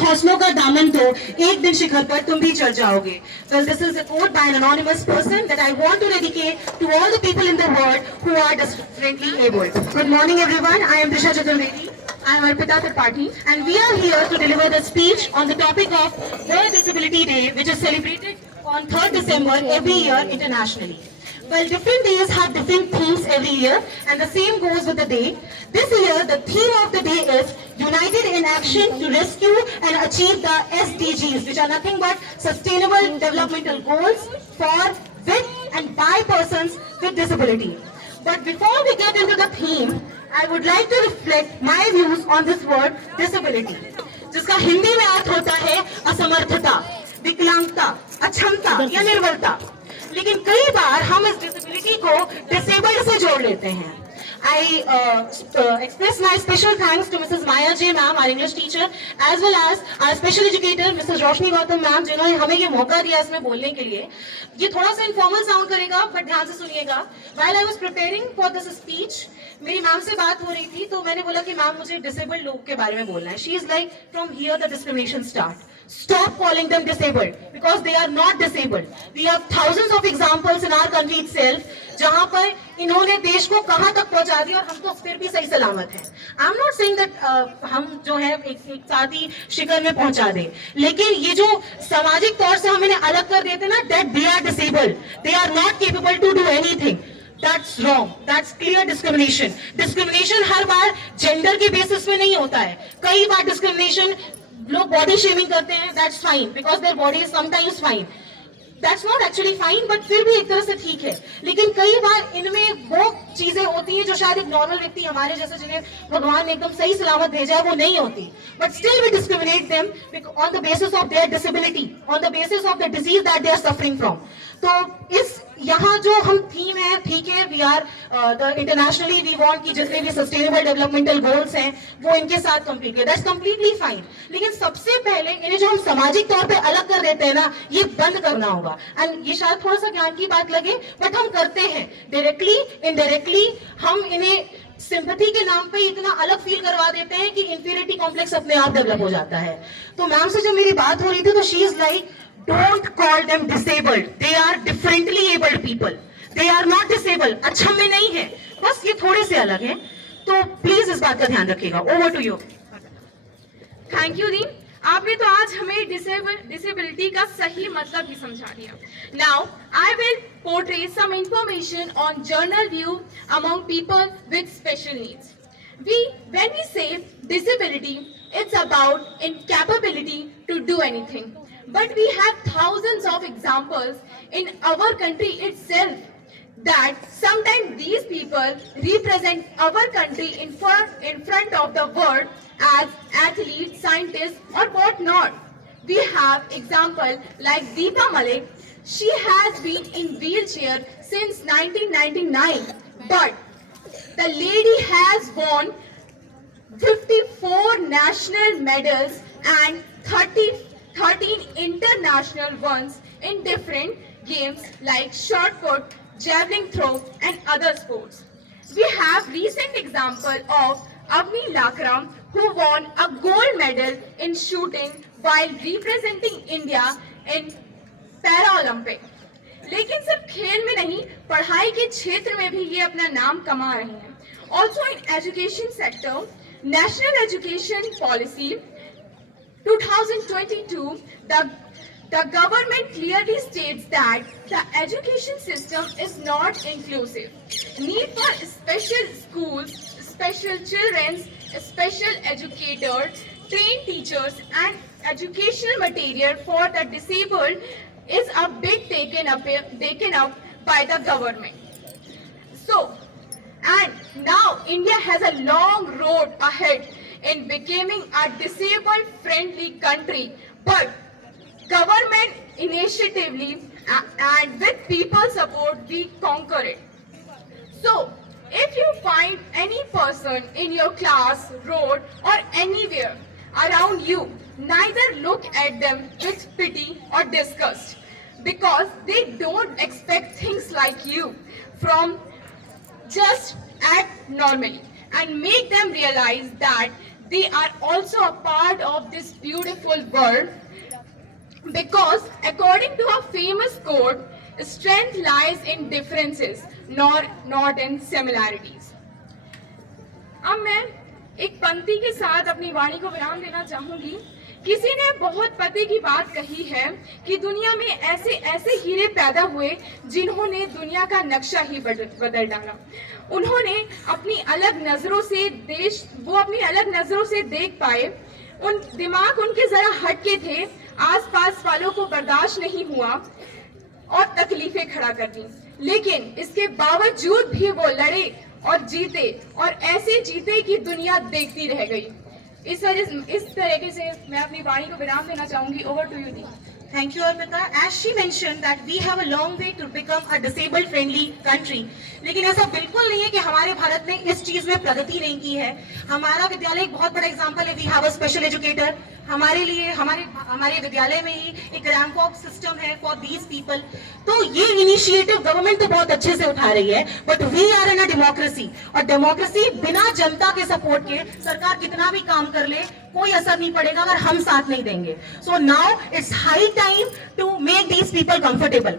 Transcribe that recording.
हौसलों का दामन तो एक दिन शिखर पर तुम भी चढ़ जाओगे. Well, this is a quote by an anonymous person that I want to dedicate to all the people in the world who are differently abled. Good morning, everyone. I am Disha Chaturvedi. I am Arpita Tripathi, and we are here to deliver the speech on the topic of World Disability Day, which is celebrated on 3rd December every year internationally. Well, different days have different themes every year, and the same goes with the day. This year, the theme of the day is United in Action to Rescue and Achieve the SDGs, which are nothing but Sustainable Developmental Goals for, with, and by persons with disability. But before we get into the theme, I would like to reflect my views on this word disability, जिसका हिंदी में अर्थ होता है असमर्थता, विकलांगता, अक्षमता या निर्बलता. लेकिन कई बार हम इस डिसेबिलिटी को डिसेबल्ड से जोड़ लेते हैं. I express my special thanks to Mrs. Maya J. Ma'am, our English teacher, as well as our special educator, Mrs. Roshni Gautam Ma'am, जिन्होंने हमें ये मौका दिया इसमें बोलने के लिए. ये थोड़ा सा इनफॉर्मल साउंड करेगा, but ध्यान से सुनिएगा. While I was preparing for this speech, मेरी मैम से बात हो रही थी, तो मैंने बोला कि मैम मुझे डिसेबल्ड लोग के बारे में बोलना है. She is like, from here the discrimination start. Stop calling them disabled because they are not disabled. We have thousands of examples in our country itself जहां पर इन्होंने देश को कहां तक पहुंचा दिया और हम तो फिर भी सही सलामत हैं. I'm not saying that हम जो है एक साथ ही शिखर में पहुंचा दे, लेकिन ये जो सामाजिक तौर से हम इन्हें अलग कर देते ना, that they are disabled, they are not capable to do anything. That's wrong. That's clear discrimination. Discrimination हर बार जेंडर के बेसिस पे नहीं होता है. कई बार डिस्क्रिमिनेशन लोग बॉडी शेमिंग करते हैं, that's fine because their body is sometimes fine. That's not actually fine, but फिर भी एक तरह से ठीक है. लेकिन कई बार इनमें वो चीजें होती हैं जो शायद एक नॉर्मल व्यक्ति हमारे जैसे जिन्हें भगवान ने एकदम सही सलामत भेजा है वो नहीं होती. But still we discriminate them on the basis of their disability, on the basis of the disease that they are suffering from. तो इस यहाँ जो हम थीम है, ठीक है, we are the internationally we want कि जितने भी सस्टेनेबल डेवलपमेंटल गोल्स हैं वो इनके साथ कंप्लीट है, दैट्स कंप्लीटली फाइन. लेकिन सबसे पहले इन्हें जो हम सामाजिक तौर पे अलग कर देते हैं ना, ये बंद करना होगा. एंड ये शायद थोड़ा सा ज्ञान की बात लगे, बट हम करते हैं डायरेक्टली इनडायरेक्टली. हम इन्हें सिंपैथी के नाम पे इतना अलग फील करवा देते हैं कि इंफीरियरिटी कॉम्प्लेक्स अपने आप डेवलप हो जाता है. तो मैम से जब मेरी बात हो रही थी तो she is like, don't call them disabled, they are differently abled people, they are not disabled. अच्छा में नहीं है, बस ये थोड़े से अलग हैं. तो प्लीज इस बात का ध्यान रखिएगा. Over to you. Thank you दी. आपने तो आज हमें डिसेबिलिटी का सही मतलब भी समझा दिया. Now I will portray some information on general view among people with special needs. When we say disability, it's about incapability to do anything. But we have thousands of examples in our country itself that sometimes these people represent our country in front of the world as athletes, scientists or what not. We have example like Deepa Malik. She has been in wheelchair since 1999, but the lady has won 54 national medals and 13 international ones in different games like shot put, javelin throw and other sports. We have recent example of Avni Lakra who won a gold medal in shooting while representing India in Paralympic. लेकिन सिर्फ खेल में नहीं, पढ़ाई के क्षेत्र में भी ये अपना नाम कमा रही हैं. Also in education sector, National Education Policy 2022, the government clearly states that the education system is not inclusive. Need for special schools, special children, special educators, trained teachers and educational material for the disabled is a big taken up by the government. So, and now India has a long road ahead in becoming a disabled friendly country, but government initiatively and with people support we conquer it. So if you find any person in your class, road or anywhere around you, neither look at them with pity or disgust, because they don't expect things like you from. Just act normally and make them realize that they are also a part of this beautiful world, because according to a famous quote, strength lies in differences, not in similarities. अब मैं एक पंक्ति के साथ अपनी वाणी को विराम देना चाहूंगी। किसी ने बहुत पते की बात कही है कि दुनिया में ऐसे ऐसे हीरे पैदा हुए जिन्होंने दुनिया का नक्शा ही बदल डाला। उन्होंने अपनी अलग नजरों से अपनी अलग नजरों से देख पाए, उन दिमाग उनके जरा हटके थे, आसपास वालों को बर्दाश्त नहीं हुआ और तकलीफें खड़ा कर दी, लेकिन इसके बावजूद भी वो लड़े और जीते, और ऐसे जीते कि दुनिया देखती रह गई। इस तरीके से मैं अपनी वाणी को विराम देना चाहूंगी। ओवर टू यू दी। Thank you, Arpita. As she mentioned that we have a long way to become a disabled friendly country. लेकिन ऐसा बिल्कुल नहीं है कि हमारे भारत ने इस चीज में प्रगति नहीं की है। हमारा विद्यालय एक बहुत बड़ा एग्जाम्पल है। We have a special educator. हमारे लिए हमारे विद्यालय में ही एक रैंक ऑफ सिस्टम है फॉर दीज पीपल। तो ये इनिशिएटिव गवर्नमेंट तो बहुत अच्छे से उठा रही है, but we are in a democracy, और डेमोक्रेसी बिना जनता के सपोर्ट के सरकार कितना भी काम कर ले कोई असर नहीं पड़ेगा अगर हम साथ नहीं देंगे। So now it's high time to make these people comfortable.